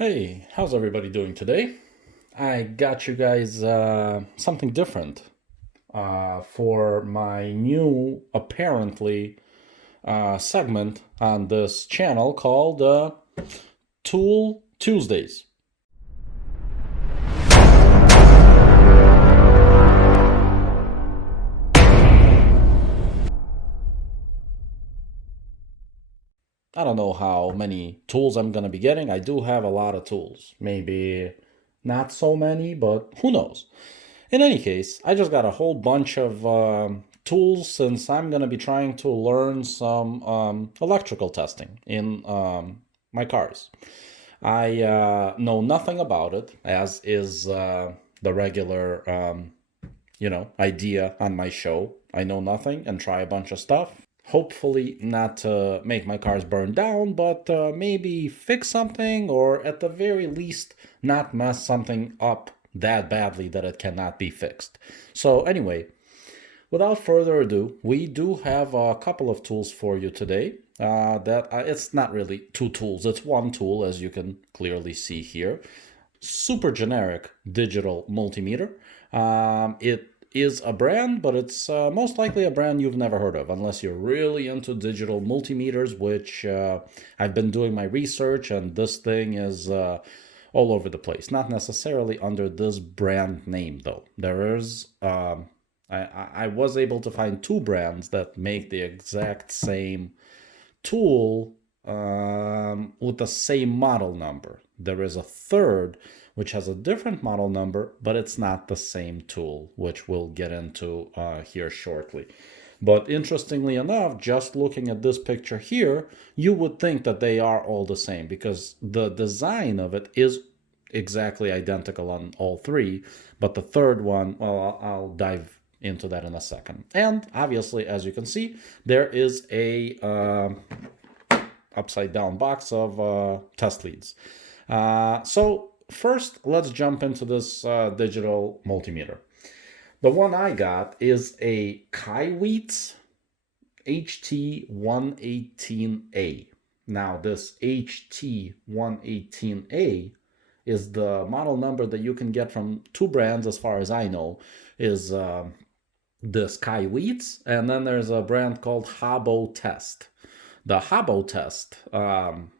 Hey, how's everybody doing today? I got you guys something different for my new, apparently, segment on this channel called Tool Tuesdays. I don't know how many tools I'm going to be getting. I do have a lot of tools. Maybe not so many, but who knows? In any case, I just got a whole bunch of tools since I'm going to be trying to learn some electrical testing in my cars. I know nothing about it, as is the regular, idea on my show. I know nothing and try a bunch of stuff. Hopefully, not to make my cars burn down, but maybe fix something, or at the very least, not mess something up that badly that it cannot be fixed. So, anyway, without further ado, we do have a couple of tools for you today. It's not really two tools, it's one tool, as you can clearly see here. Super generic digital multimeter. It is a brand, but it's most likely a brand you've never heard of, unless you're really into digital multimeters, which I've been doing my research, and this thing is all over the place. Not necessarily under this brand name, though. There is. I was able to find two brands that make the exact same tool with the same model number. There is a third which has a different model number, but it's not the same tool, which we'll get into here shortly. But interestingly enough, just looking at this picture here, you would think that they are all the same because the design of it is exactly identical on all three. But the third one, well, I'll dive into that in a second. And obviously, as you can see, there is a upside down box of test leads. So first, let's jump into this digital multimeter. The one I got is a Kaiweets HT118A. Now, this HT118A is the model number that you can get from two brands, as far as I know, is this Kaiweets, and then there's a brand called Habotest. The Habotest,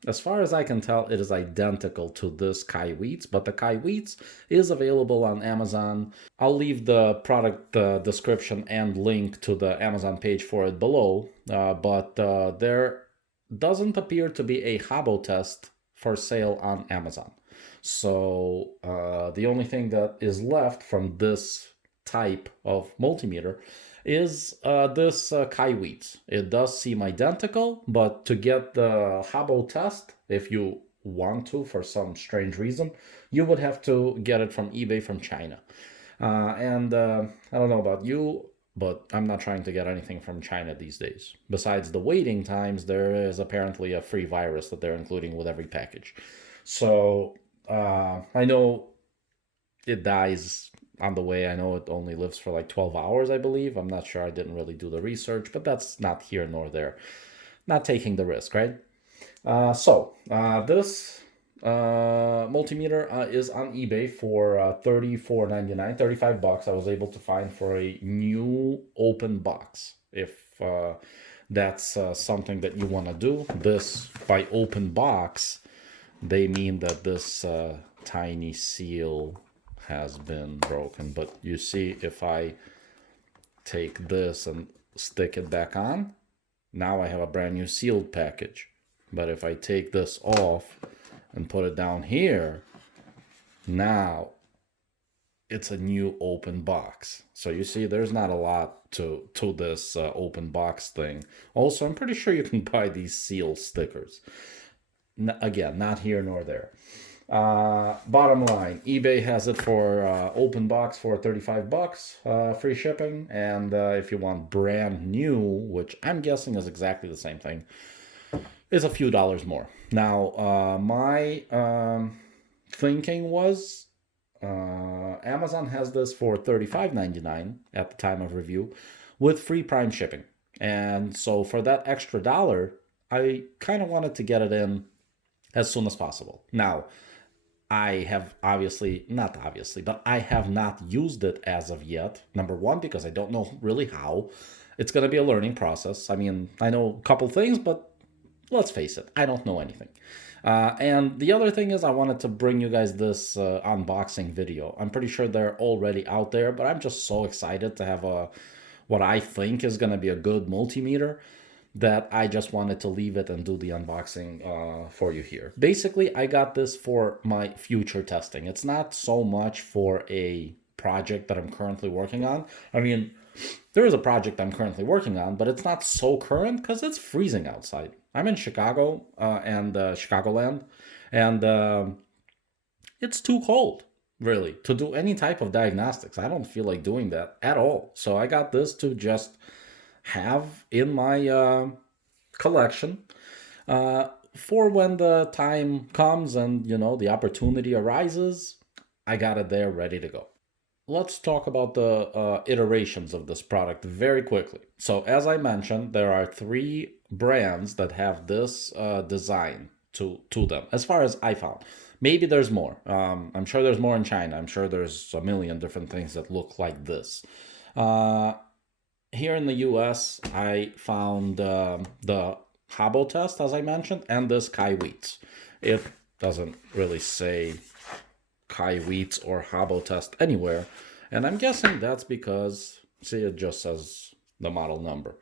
as far as I can tell, it is identical to this Kaiweets, but the Kaiweets is available on Amazon. I'll leave the product description and link to the Amazon page for it below, but there doesn't appear to be a Habotest for sale on Amazon. So the only thing that is left from this type of multimeter is this Kaiweets. It does seem identical, but to get the Habotest, if you want to for some strange reason, you would have to get it from eBay from China. And I don't know about you, but I'm not trying to get anything from China these days. Besides the waiting times, there is apparently a free virus that they're including with every package. So I know it dies on the way. I know it only lives for like 12 hours, I believe. I'm not sure. I didn't really do the research, but that's not here nor there. Not taking the risk, right? This multimeter is on eBay for $34.99, $35. I was able to find for a new open box. If that's something that you want to do, this by open box, they mean that this tiny seal has been broken. But you see, if I take this and stick it back on, now I have a brand new sealed package. But if I take this off and put it down here, now it's a new open box. So you see, there's not a lot to this open box thing. Also, I'm pretty sure you can buy these seal stickers. Again, not here nor there. Bottom line, eBay has it for open box for $35, free shipping, and if you want brand new, which I'm guessing is exactly the same thing, is a few dollars more. Now, my thinking was Amazon has this for $35.99 at the time of review with free Prime shipping, and so for that extra dollar, I kind of wanted to get it in as soon as possible. Now, I have not obviously, but I have not used it as of yet. Number one, because I don't know really how. It's going to be a learning process. I mean, I know a couple things, but let's face it, I don't know anything. And the other thing is, I wanted to bring you guys this unboxing video. I'm pretty sure they're already out there, but I'm just so excited to have what I think is going to be a good multimeter that I just wanted to leave it and do the unboxing for you here. Basically, I got this for my future testing. It's not so much for a project that I'm currently working on. I mean, there is a project I'm currently working on, but it's not so current because it's freezing outside. I'm in Chicago and Chicagoland, and it's too cold, really, to do any type of diagnostics. I don't feel like doing that at all. So I got this to just have in my collection for when the time comes and the opportunity arises. I got it there ready to go. Let's talk about the iterations of this product very quickly. So as I mentioned, there are 3 brands that have this design to them, as far as I found. Maybe there's more. I'm sure there's more in China. I'm sure there's a million different things that look like this. Here in the US, I found the Habotest, as I mentioned, and this Kaiweets. It doesn't really say Kaiweets or Habotest anywhere, and I'm guessing that's because, see, it just says the model number.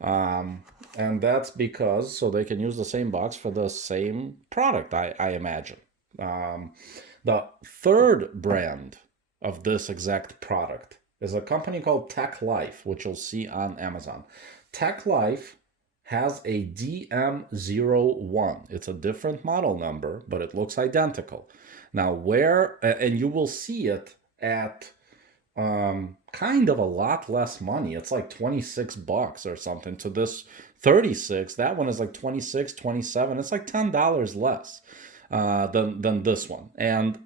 And that's because, so they can use the same box for the same product, I imagine. The third brand of this exact product is a company called Tech Life, which you'll see on Amazon. Tech Life has a DM01. It's a different model number, but it looks identical. Now, and you will see it at kind of a lot less money. It's like $26 or something to this 36. That one is like 26, 27. It's like $10 less than this one. And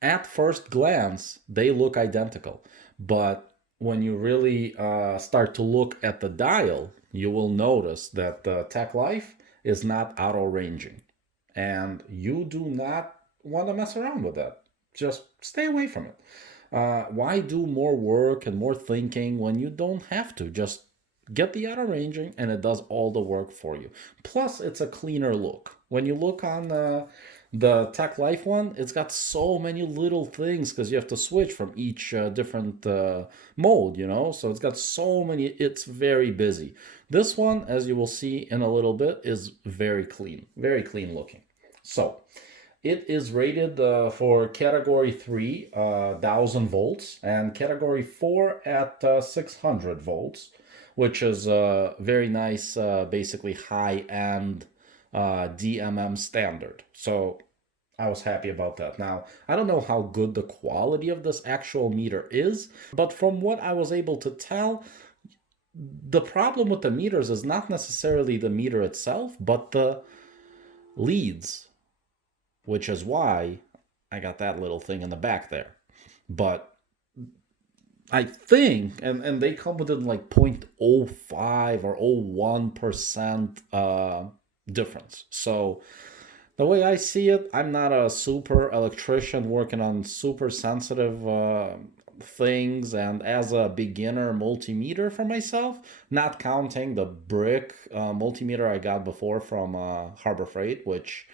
at first glance, they look identical. But when you really start to look at the dial, you will notice that the Tech Life is not auto ranging. And you do not want to mess around with that. Just stay away from it. Why do more work and more thinking when you don't have to? Just get the auto ranging and it does all the work for you. Plus, it's a cleaner look. When you look on the Tech Life one, it's got so many little things because you have to switch from each different mode, so it's got so many. It's very busy. This one, as you will see in a little bit, is very clean looking. So it is rated for category 3, 1000 volts, and category 4 at 600 volts, which is very nice, basically high-end DMM standard. So I was happy about that. Now, I don't know how good the quality of this actual meter is, but from what I was able to tell, the problem with the meters is not necessarily the meter itself, but the leads, which is why I got that little thing in the back there. But I think, and they come within like 0.05 or 0.01% difference. So the way I see it, I'm not a super electrician working on super sensitive things, and as a beginner multimeter for myself, not counting the brick multimeter I got before from Harbor Freight, which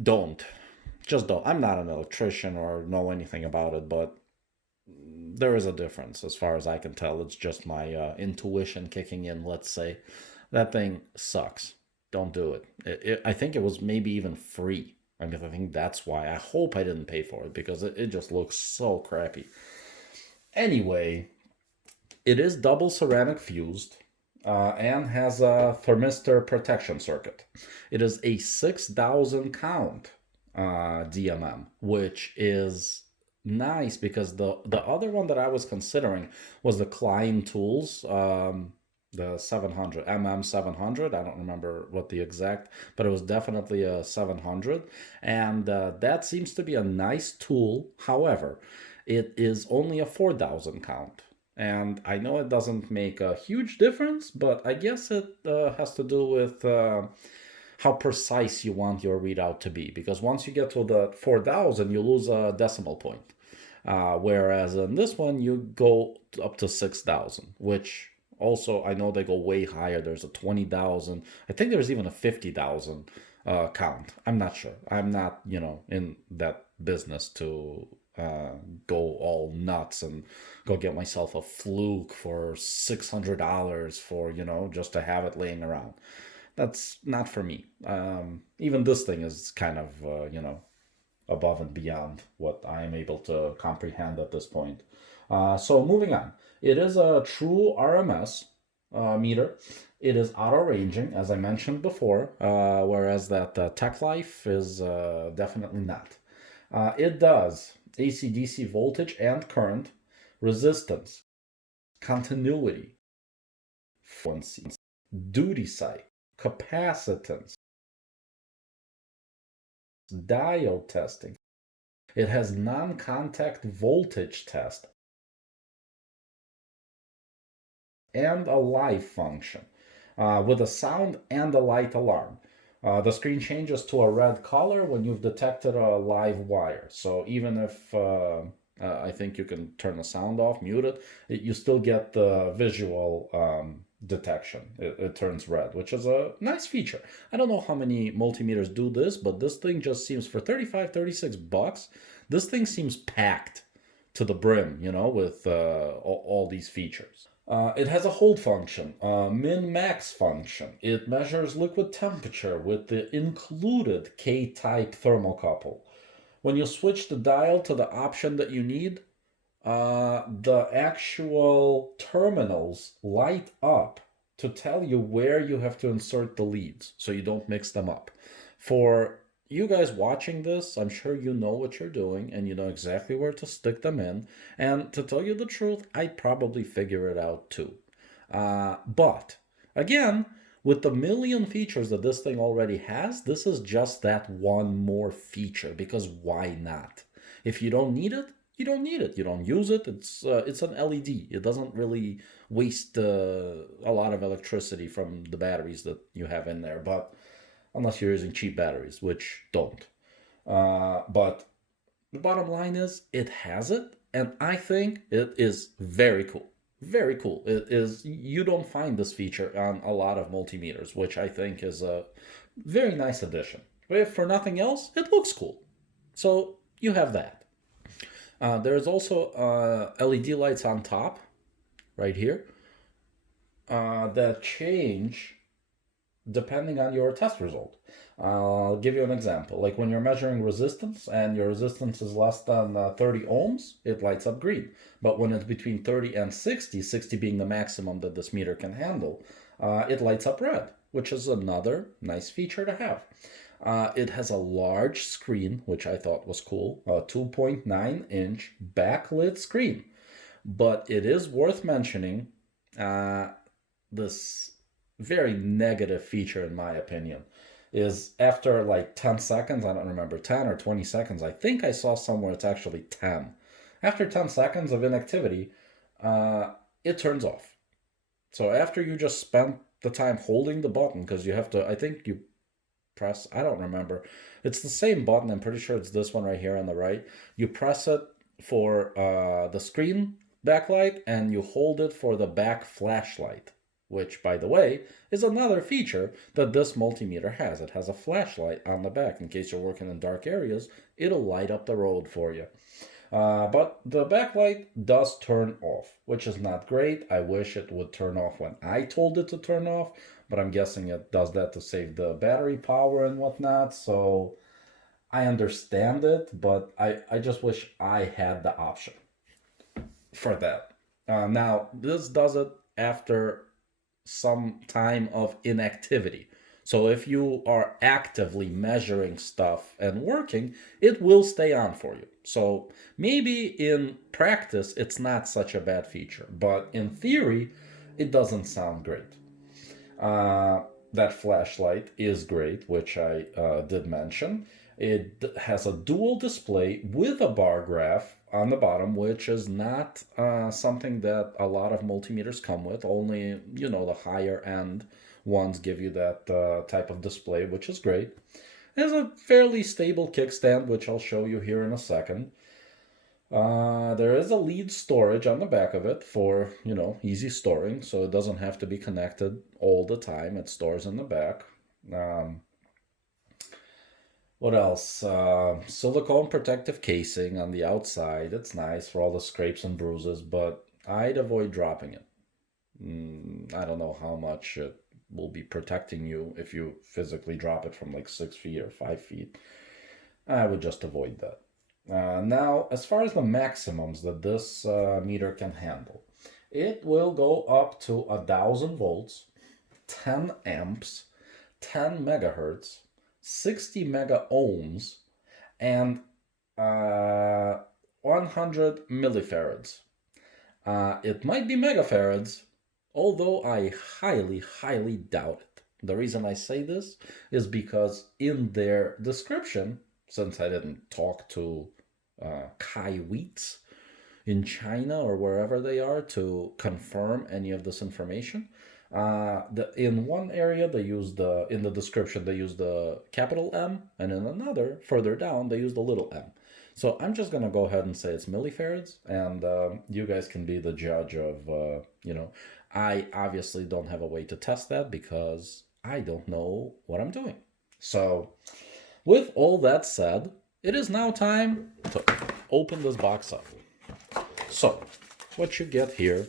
don't. I'm not an electrician or know anything about it, but there is a difference as far as I can tell. It's just my intuition kicking in, let's say. That thing sucks. Don't do it. I think it was maybe even free. I mean, I think that's why. I hope I didn't pay for it because it just looks so crappy. Anyway, it is double ceramic fused and has a thermistor protection circuit. It is a 6,000 count DMM, which is nice because the other one that I was considering was the Klein tools. The 700 700. I don't remember what the exact, but it was definitely a 700, and that seems to be a nice tool. However, it is only a 4,000 count, and I know it doesn't make a huge difference, but I guess it has to do with how precise you want your readout to be. Because once you get to the 4,000, you lose a decimal point. Whereas in this one, you go up to 6,000, which also I know they go way higher. There's a 20,000. I think there's even a 50,000 count. I'm not sure. I'm not, in that business to go all nuts and go get myself a fluke for $600 for, just to have it laying around. That's not for me. Even this thing is kind of, above and beyond what I am able to comprehend at this point. So moving on, it is a true RMS meter. It is auto ranging, as I mentioned before, whereas that Tech Life is definitely not. It does AC/DC voltage and current, resistance, continuity, frequency, duty cycle, capacitance, diode testing. It has non-contact voltage test and a live function with a sound and a light alarm. The screen changes to a red color when you've detected a live wire. So even if I think you can turn the sound off, mute it, you still get the visual detection. It turns red, which is a nice feature. I don't know how many multimeters do this, but this thing just seems, for 35, 36 bucks, this thing seems packed to the brim, with all these features. It has a hold function, a min-max function. It measures liquid temperature with the included K-type thermocouple. When you switch the dial to the option that you need, the actual terminals light up to tell you where you have to insert the leads so you don't mix them up. For you guys watching this, I'm sure you know what you're doing and you know exactly where to stick them in. And to tell you the truth, I'd probably figure it out too. But again, with the million features that this thing already has, this is just that one more feature, because why not? If you don't need it, you don't need it. You don't use it. It's an LED. It doesn't really waste a lot of electricity from the batteries that you have in there, but unless you're using cheap batteries, which don't. But the bottom line is, it has it, and I think it is very cool. Very cool. It is. You don't find this feature on a lot of multimeters, which I think is a very nice addition. If for nothing else, it looks cool. So you have that. There's also LED lights on top, right here, that change depending on your test result. I'll give you an example. Like when you're measuring resistance and your resistance is less than 30 ohms, it lights up green. But when it's between 30 and 60, 60 being the maximum that this meter can handle, it lights up red, which is another nice feature to have. It has a large screen, which I thought was cool, a 2.9-inch backlit screen. But it is worth mentioning this very negative feature, in my opinion, is after like 10 seconds, I don't remember, 10 or 20 seconds, I think I saw somewhere it's actually 10. After 10 seconds of inactivity, it turns off. So after you just spent the time holding the button, because you have to, I think you press, I don't remember. It's the same button. I'm pretty sure it's this one right here on the right. You press it for the screen backlight and you hold it for the back flashlight, which, by the way, is another feature that this multimeter has. It has a flashlight on the back. In case you're working in dark areas, it'll light up the road for you. But the backlight does turn off, which is not great. I wish it would turn off when I told it to turn off, but I'm guessing it does that to save the battery power and whatnot. So I understand it, but I just wish I had the option for that. Now, this does it after some time of inactivity. So if you are actively measuring stuff and working, it will stay on for you. So maybe in practice, it's not such a bad feature, but in theory, it doesn't sound great. That flashlight is great, which I did mention. It has a dual display with a bar graph on the bottom, which is not something that a lot of multimeters come with. Only, the higher end ones give you that type of display, which is great. It has a fairly stable kickstand, which I'll show you here in a second. There is a lead storage on the back of it for, easy storing, so it doesn't have to be connected all the time. It stores in the back. What else? Silicone protective casing on the outside. It's nice for all the scrapes and bruises, but I'd avoid dropping it. I don't know how much it will be protecting you if you physically drop it from like 6 feet or 5 feet. I would just avoid that. Now, as far as the maximums that this meter can handle, it will go up to 1,000 volts, 10 amps, 10 megahertz, 60 mega ohms, and 100 millifarads. It might be megafarads, although I highly, highly doubt it. The reason I say this is because in their description, since I didn't talk to Kaiweets in China or wherever they are to confirm any of this information, in one area they use in the description they use the capital M, and in another further down they use the little m. So I'm just gonna go ahead and say it's millifarads, and you guys can be the judge of I obviously don't have a way to test that because I don't know what I'm doing. So with all that said, it is now time to open this box up. So what you get here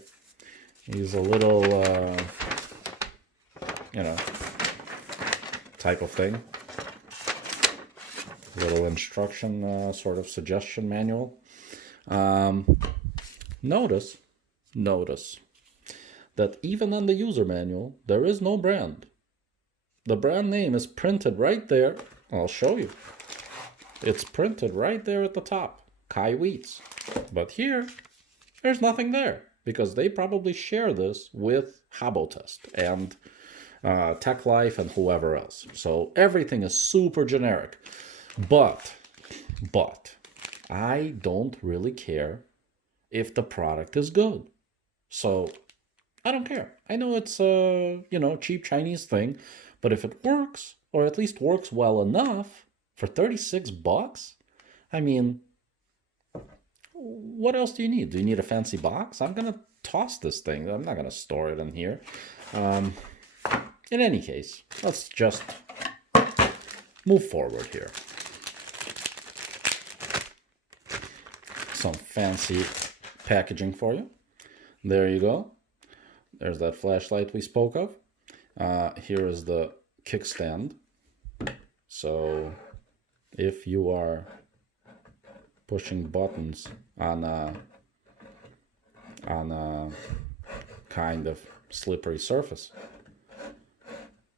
is a little type of thing, little instruction sort of suggestion manual. Notice that even on the user manual there is no brand. The brand name is printed right there. I'll show you. It's printed right there at the top, Kaiweets. But here, there's nothing there because they probably share this with Habotest and Tech Life and whoever else. So everything is super generic. But I don't really care if the product is good. So I don't care. I know it's a, cheap Chinese thing, but if it works, or at least works well enough for $36, I mean, what else do you need? Do you need a fancy box? I'm going to toss this thing. I'm not going to store it in here. In any case, let's just move forward here. Some fancy packaging for you. There you go. There's that flashlight we spoke of. Here is the kickstand. So if you are pushing buttons on a kind of slippery surface,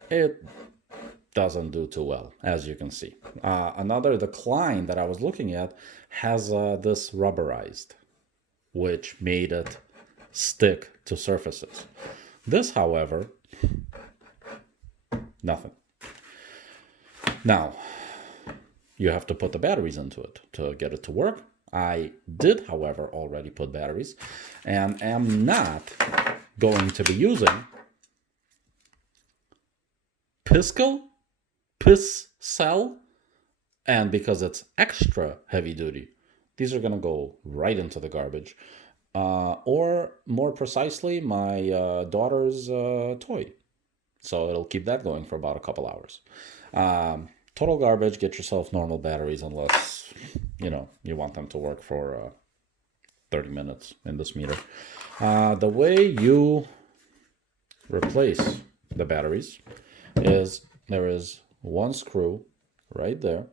it doesn't do too well, as you can see. The Klein that I was looking at has this rubberized, which made it stick to surfaces. This, however, nothing. Now, you have to put the batteries into it to get it to work. I did, however, already put batteries, and am not going to be using Piscel, and because it's extra heavy duty, these are going to go right into the garbage. Or more precisely, my daughter's toy. So it'll keep that going for about a couple hours. Total garbage. Get yourself normal batteries unless, you want them to work for 30 minutes in this meter. The way you replace the batteries is there is one screw right there.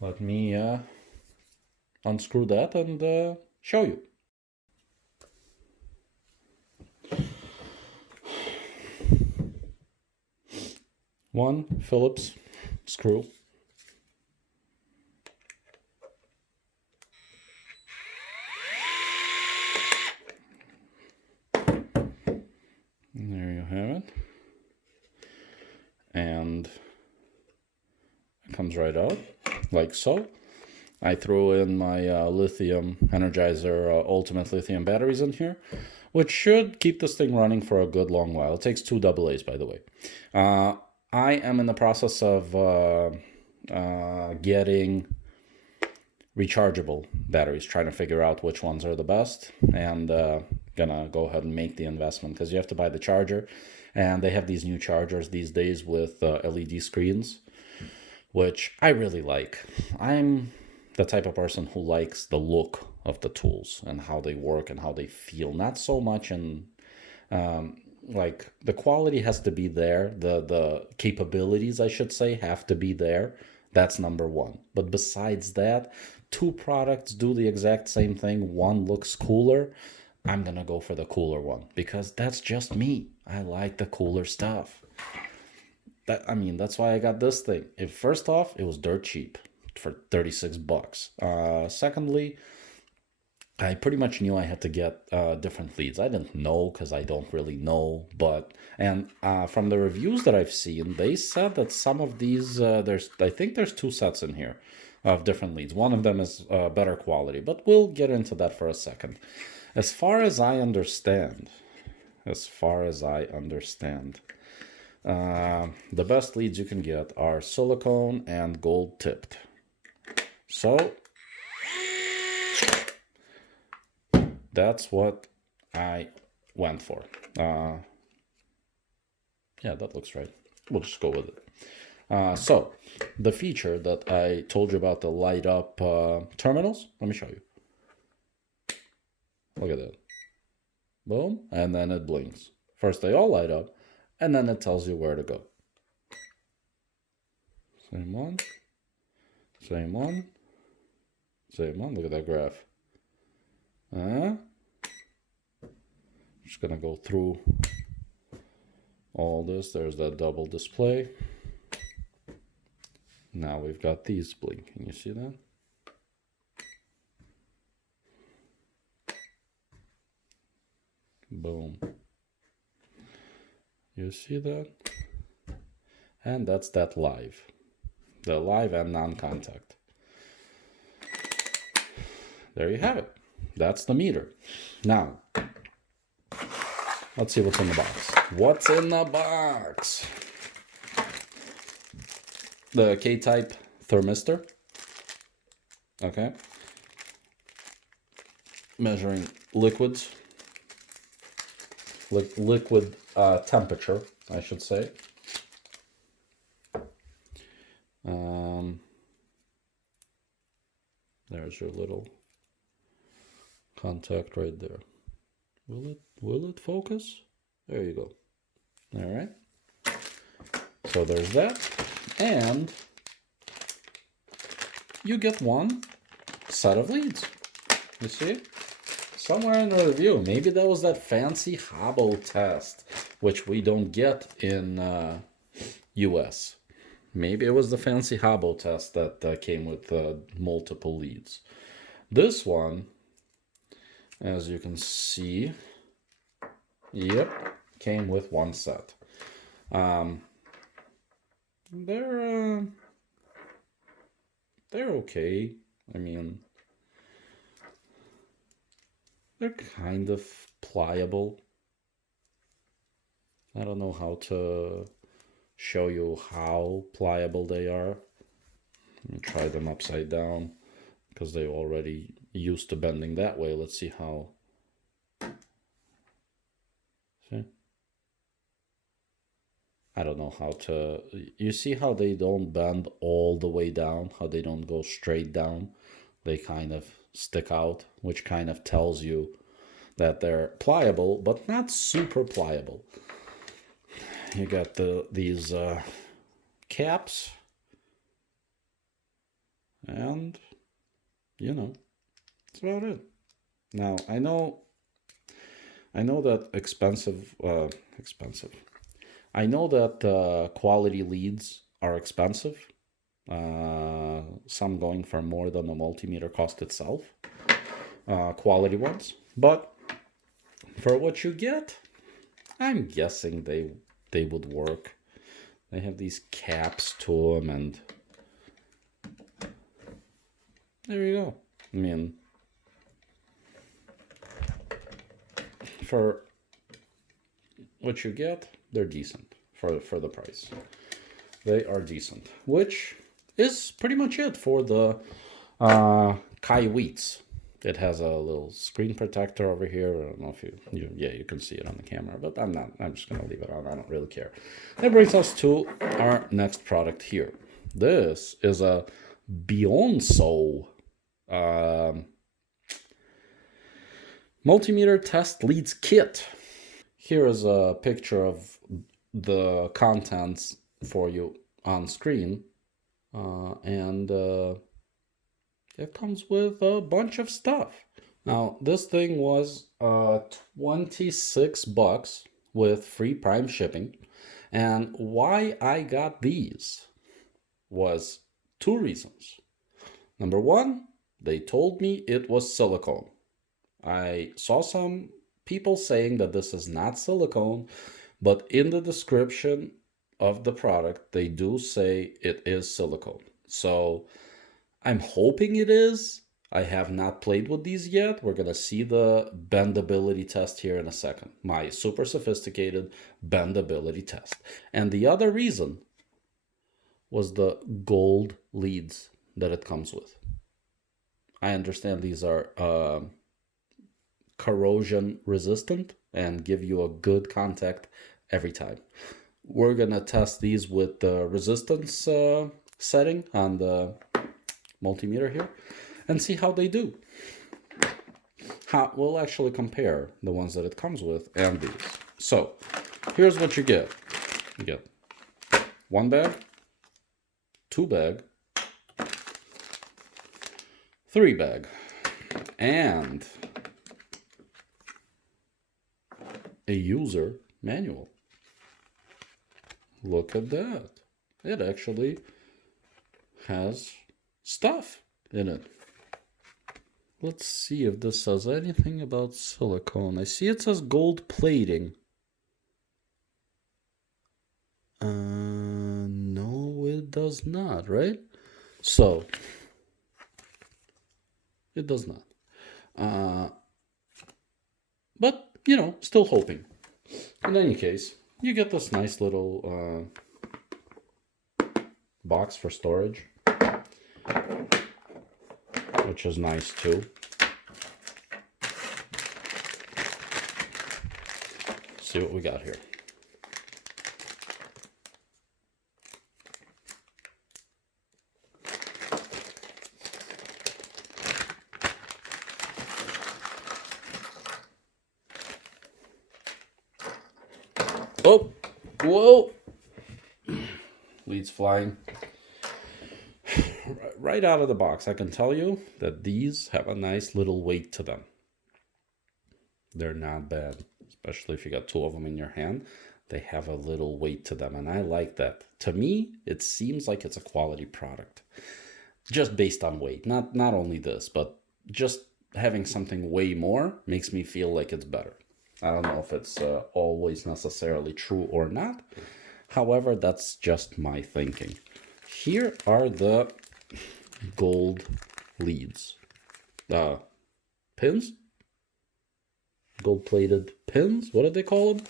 Let me unscrew that and show you. One Phillips screw. There you have it. And it comes right out like so. I threw in my lithium Energizer Ultimate lithium batteries in here. which should keep this thing running for a good long while. It takes 2 AA's, by the way. I am in the process of getting rechargeable batteries, trying to figure out which ones are the best, and gonna go ahead and make the investment because you have to buy the charger, and they have these new chargers these days with LED screens, which I really like. I'm the type of person who likes the look of the tools and how they work and how they feel, not so much in like the quality has to be there, the capabilities, I should say, have to be there. That's number one. But besides that, 2 products do the exact same thing. One looks cooler. I'm gonna go for the cooler one because that's just me. I like the cooler stuff. That's why I got this thing. First off, it was dirt cheap for 36 bucks. Secondly, I pretty much knew I had to get different leads. I didn't know because I don't really know, and from the reviews that I've seen, they said that some of these, I think there's 2 sets in here of different leads. One of them is better quality, but we'll get into that for a second. As far as I understand, the best leads you can get are silicone and gold tipped. So that's what I went for. Yeah, that looks right. We'll just go with it. So the feature that I told you about, the light up terminals, let me show you. Look at that. Boom, and then it blinks. First they all light up, and then it tells you where to go. Same one, same one, same one. Look at that graph. Just gonna go through all this. There's that double display. Now we've got these blinking. You see that? Boom. You see that? And that's that live. The live and non-contact. There you have it. That's the meter. Now, let's see what's in the box. What's in the box? The K-type thermistor. Okay. Measuring liquids. Liquid temperature, I should say. There's your little contact right there. Will it focus? There you go. All right. So there's that. And you get 1 set of leads. You see? Somewhere in the review, maybe that was that fancy Habotest, which we don't get in US. Maybe it was the fancy Habotest that came with multiple leads. This one, as you can see, yep, came with 1 set. They're okay. I mean, they're kind of pliable. I don't know how to show you how pliable they are. Let me try them upside down because they're already used to bending that way. Let's see how. See? I don't know how to. You see how they don't bend all the way down? How they don't go straight down? They kind of stick out, which kind of tells you that they're pliable, but not super pliable. You got these caps, and that's about it. Now I know that expensive. I know that quality leads are expensive. Some going for more than the multimeter cost itself. Quality ones, but for what you get, I'm guessing they would work. They have these caps to them, and there you go. I mean, for what you get, they're decent for the price. They are decent, which is pretty much it for the Kaiweets. It has a little screen protector over here. I don't know if you can see it on the camera, but I'm just gonna leave it on. I don't really care. That brings us to our next product here. This is a Beyonso multimeter test leads kit. Here is a picture of the contents for you on screen, and it comes with a bunch of stuff. Now, this thing was $26 with free Prime shipping, and why I got these was two reasons. Number one, they told me it was silicone. I saw some people saying that this is not silicone, but in the description of the product, they do say it is silicone. So I'm hoping it is. I have not played with these yet. We're going to see the bendability test here in a second. My super sophisticated bendability test. And the other reason was the gold leads that it comes with. I understand these are corrosion resistant and give you a good contact every time. We're going to test these with the resistance setting on the multimeter here and see how they do. We'll actually compare the ones that it comes with and these. So here's what you get. You get 1 bag, 2 bag, 3 bag, and a user manual. Look at that. It actually has stuff in it. Let's see if this says anything about silicone. I see it says gold plating. No, it does not, right? So, it does not. But, you know, still hoping. In any case, you get this nice little box for storage, which is nice too. See what we got here. Oh, whoa! Leads flying. Right out of the box, I can tell you that these have a nice little weight to them. They're not bad, especially if you got 2 of them in your hand. They have a little weight to them, and I like that. To me, it seems like it's a quality product, just based on weight. Not only this, but just having something way more makes me feel like it's better. I don't know if it's always necessarily true or not. However, that's just my thinking. Here are the gold leads. Pins? Gold-plated pins? What did they call them?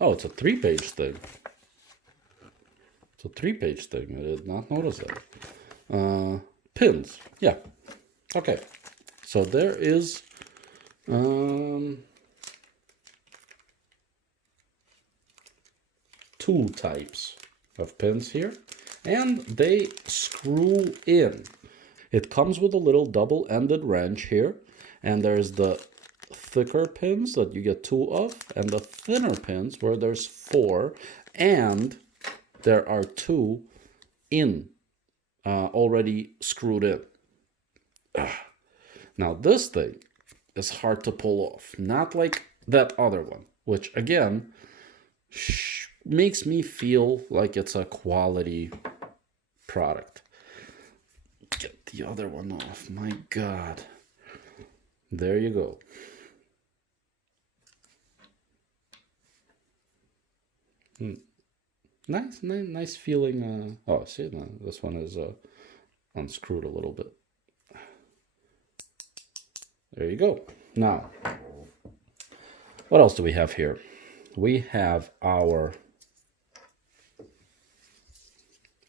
Oh, it's a 3-page thing. It's a 3-page thing. I did not notice that. Pins. Yeah. Okay. So there is 2 types of pins here, and they screw in. It comes with a little double-ended wrench here, and there's the thicker pins that you get 2 of, and the thinner pins where there's 4, and there are 2 in already screwed in. Now this thing is hard to pull off, not like that other one, which again makes me feel like it's a quality product. Get the other one off. My God. There you go. Nice feeling. Oh, see, no, this one is unscrewed a little bit. There you go. Now, what else do we have here? We have our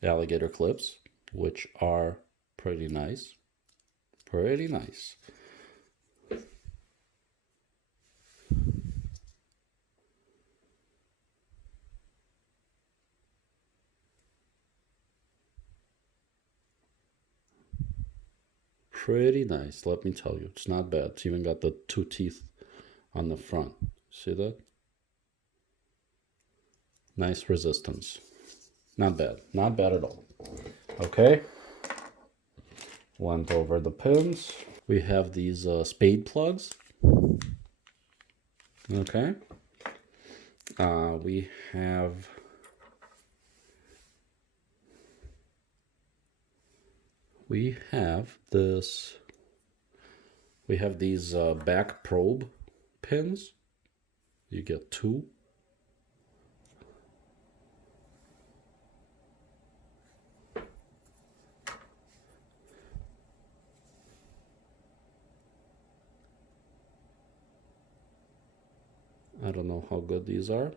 alligator clips, which are pretty nice. Pretty nice. Pretty nice, let me tell you. It's not bad. It's even got the 2 teeth on the front. See that? Nice resistance. Not bad. Not bad at all. Okay. Went over the pins. We have these spade plugs. Okay. We have this. We have these back probe pins. You get 2. I don't know how good these are.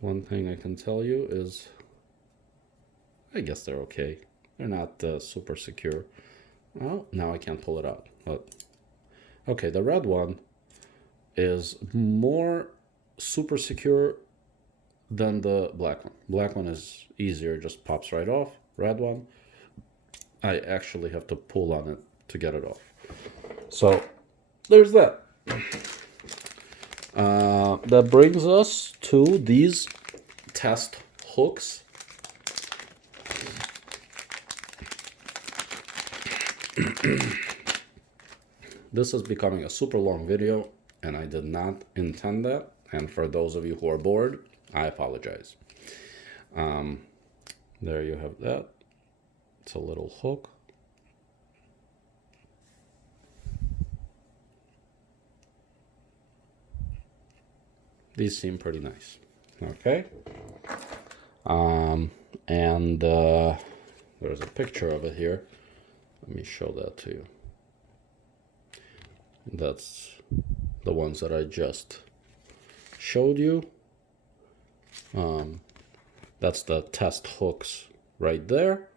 One thing I can tell you is, I guess they're okay. They're not super secure. Well, now I can't pull it out. But okay, the red one is more super secure than the black one. Black one is easier, just pops right off. Red one, I actually have to pull on it to get it off. So there's that. That brings us to these test hooks. This is becoming a super long video, and I did not intend that. And for those of you who are bored, I apologize. There you have that. It's a little hook. These seem pretty nice. Okay. There's a picture of it here. Let me show that to you. That's the ones that I just showed you. That's the test hooks right there.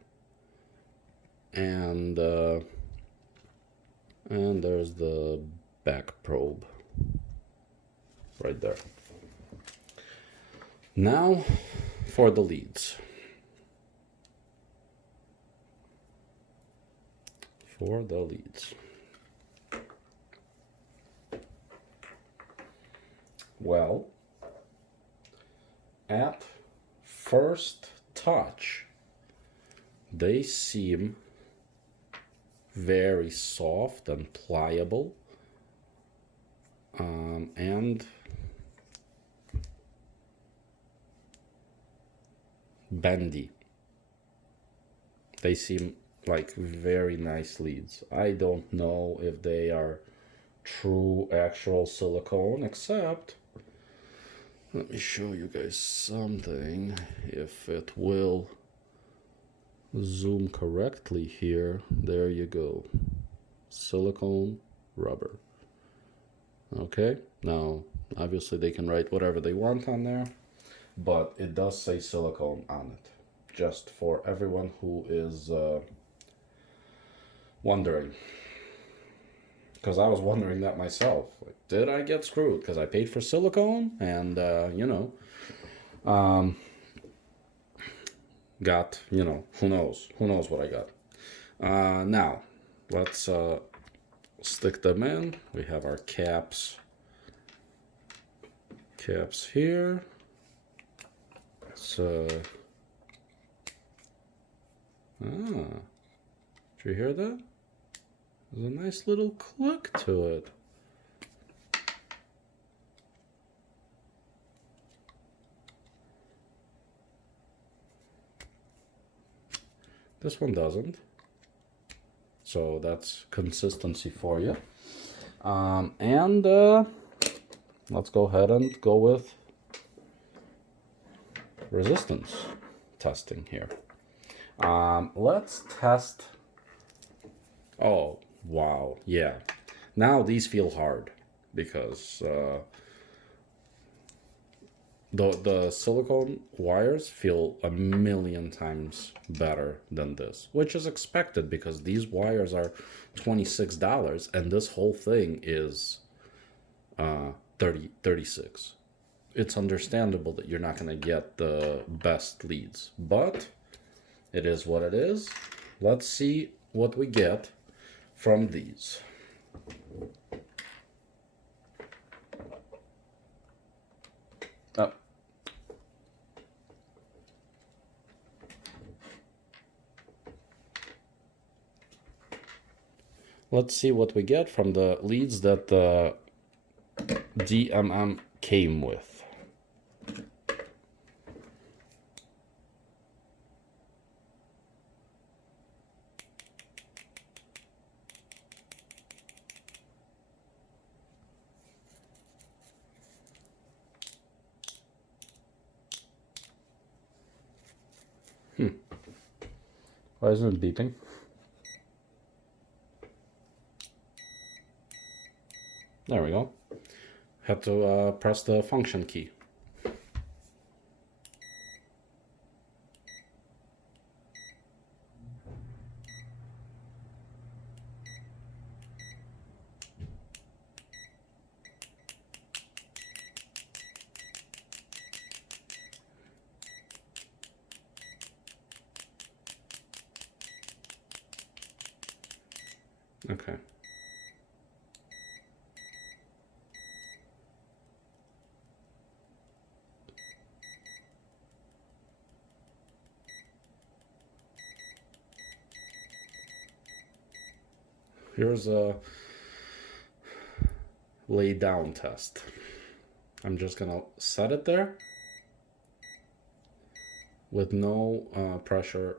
And there's the back probe right there. Now for the leads. Well, at first touch, they seem very soft and pliable, and bendy. They seem like very nice leads. I don't know if they are true actual silicone, except let me show you guys something, if it will zoom correctly here. There you go. Silicone rubber. Okay, now obviously they can write whatever they want on there, but it does say silicone on it, just for everyone who is wondering. Because I was wondering that myself. Like, did I get screwed? Because I paid for silicone and, got, who knows? Who knows what I got? Now, let's stick them in. We have our caps here. So, did you hear that? There's a nice little click to it. This one doesn't. So that's consistency for you. Let's go ahead and go with resistance testing here. Let's test Oh, wow. Yeah. Now these feel hard because the silicone wires feel a million times better than this, which is expected because these wires are $26 and this whole thing is 36. It's understandable that you're not going to get the best leads, but it is what it is. Let's see what we get from these. Oh. Let's see what we get from the leads that the DMM came with. Why isn't it beeping? There we go. Have to press the function key. Okay. Here's a lay down test. I'm just gonna set it there with no pressure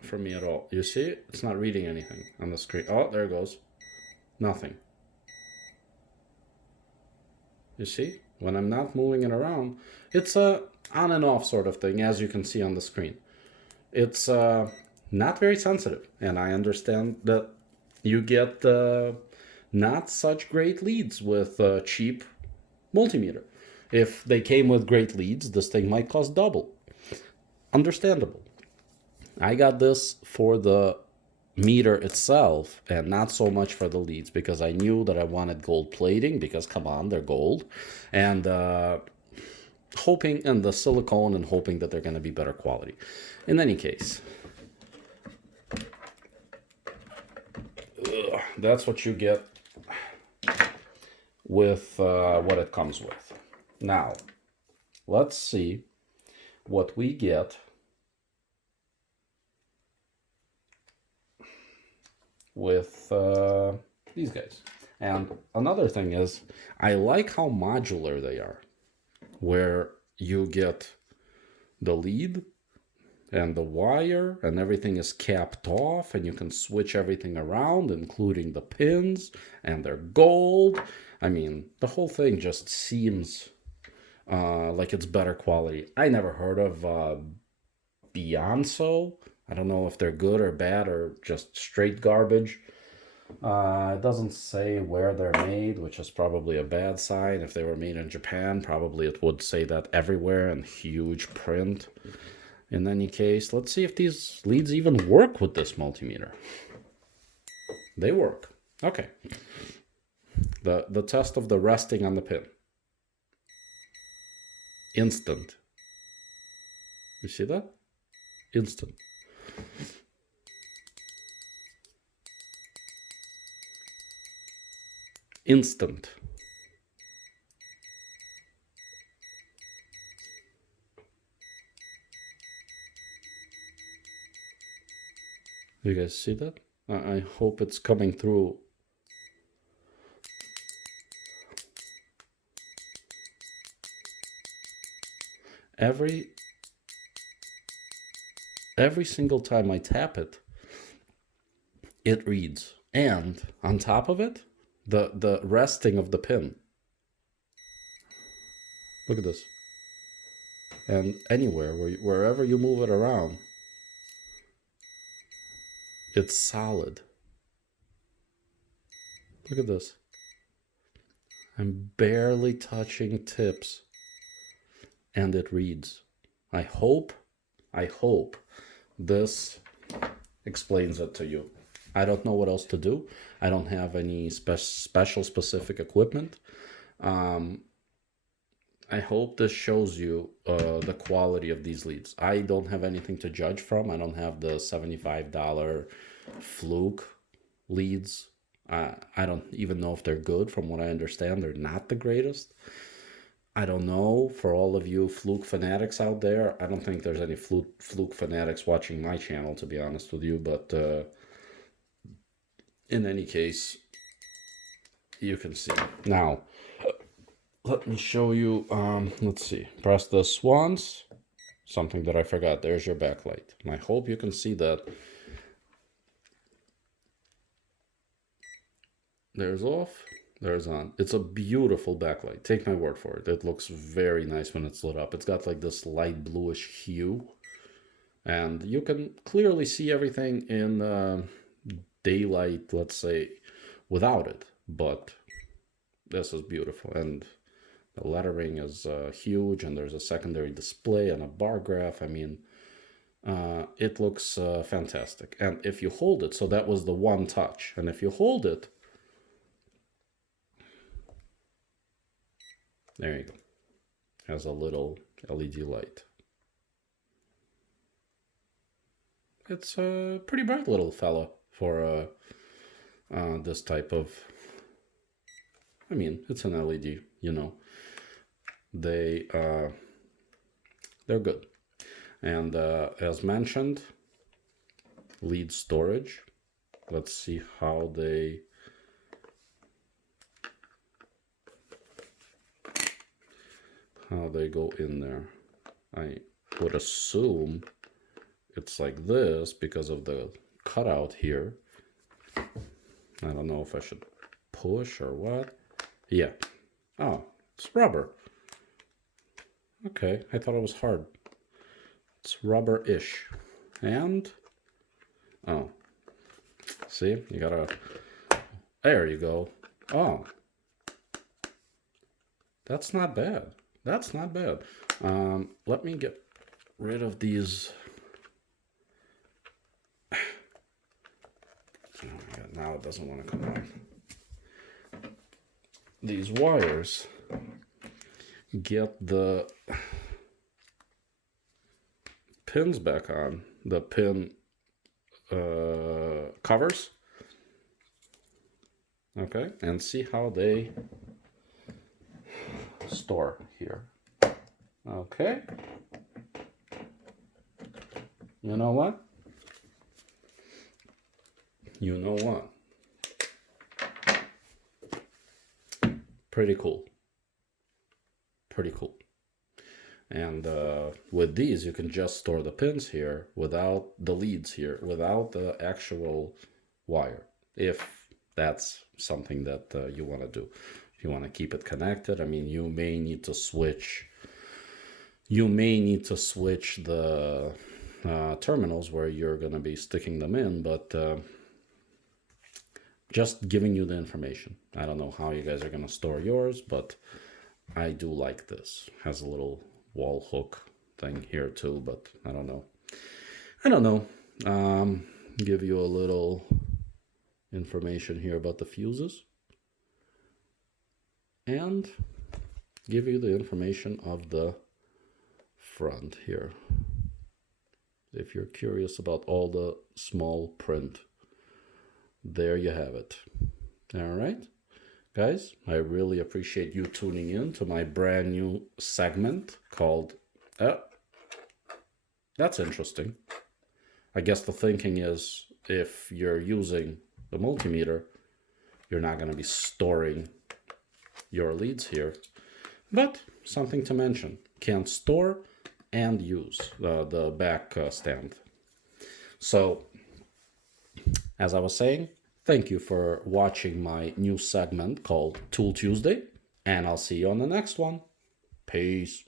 from me at all. You see, it's not reading anything on the screen. Oh, there it goes. Nothing. You see, when I'm not moving it around, it's a on and off sort of thing, as you can see on the screen. It's not very sensitive, and I understand that you get not such great leads with a cheap multimeter. If they came with great leads, this thing might cost double. Understandable. I got this for the meter itself and not so much for the leads because I knew that I wanted gold plating because come on, they're gold, and hoping and the silicone and hoping that they're going to be better quality. In any case, that's what you get with what it comes with. Now, let's see what we get with these guys. And another thing is, I like how modular they are, where you get the lead and the wire and everything is capped off and you can switch everything around, including the pins, and they're gold. I mean, the whole thing just seems like it's better quality. I never heard of Beyonso. I don't know if they're good or bad or just straight garbage. It doesn't say where they're made, which is probably a bad sign. If they were made in Japan, probably it would say that everywhere in huge print. In any case, let's see if these leads even work with this multimeter. They work. Okay. The test of the resting on the pin. Instant. You see that? Instant. Instant. You guys see that? I hope it's coming through. Every single time I tap it, it reads. And on top of it, the resting of the pin. Look at this. And anywhere, wherever you move it around, It's solid. Look at this. I'm barely touching tips and it reads. I hope this explains it to you. I don't know what else to do. I don't have any special specific equipment. I hope this shows you the quality of these leads. I don't have anything to judge from. I don't have the $75 fluke leads. I don't even know if they're good. From what I understand, they're not the greatest. I don't know. For all of you fluke fanatics out there, I don't think there's any fluke fanatics watching my channel, to be honest with you. But in any case, you can see. Now, let me show you. Let's see. Press this once. Something that I forgot. There's your backlight. And I hope you can see that. There's off, there's on. It's a beautiful backlight. Take my word for it. It looks very nice when it's lit up. It's got like this light bluish hue. And you can clearly see everything in daylight, let's say, without it. But this is beautiful. And the lettering is huge. And there's a secondary display and a bar graph. I mean, it looks fantastic. And if you hold it, so that was the one touch. And if you hold it, there you go. Has a little LED light. It's a pretty bright little fella for this type of, I mean, it's an LED, you know. They're good. And as mentioned, lead storage. Let's see how they go in there. I would assume it's like this because of the cutout here. I don't know if I should push or what. Yeah. Oh, it's rubber. Okay, I thought it was hard. It's rubber-ish. And, oh, see, you gotta, there you go. Oh, that's not bad. That's not bad. Let me get rid of these. Oh my God, now it doesn't want to come on. These wires. Get the pins back on. The pin covers. Okay, and see how they store here. Okay. You know what? You know what? Pretty cool. Pretty cool. And with these, you can just store the pins here without the leads here, without the actual wire, if that's something that you want to do. If you want to keep it connected, I mean, you may need to switch. You may need to switch the terminals where you're going to be sticking them in, but just giving you the information. I don't know how you guys are going to store yours, but I do like this. Has a little wall hook thing here too, but I don't know. Give you a little information here about the fuses and give you the information of the front here, if you're curious about all the small print. There you have it. All right, guys, I really appreciate you tuning in to my brand new segment called that's interesting. I guess the thinking is, if you're using the multimeter, you're not going to be storing your leads here, but something to mention: can store and use the back stand. So, as I was saying, thank you for watching my new segment called Tool Tuesday, and I'll see you on the next one. Peace.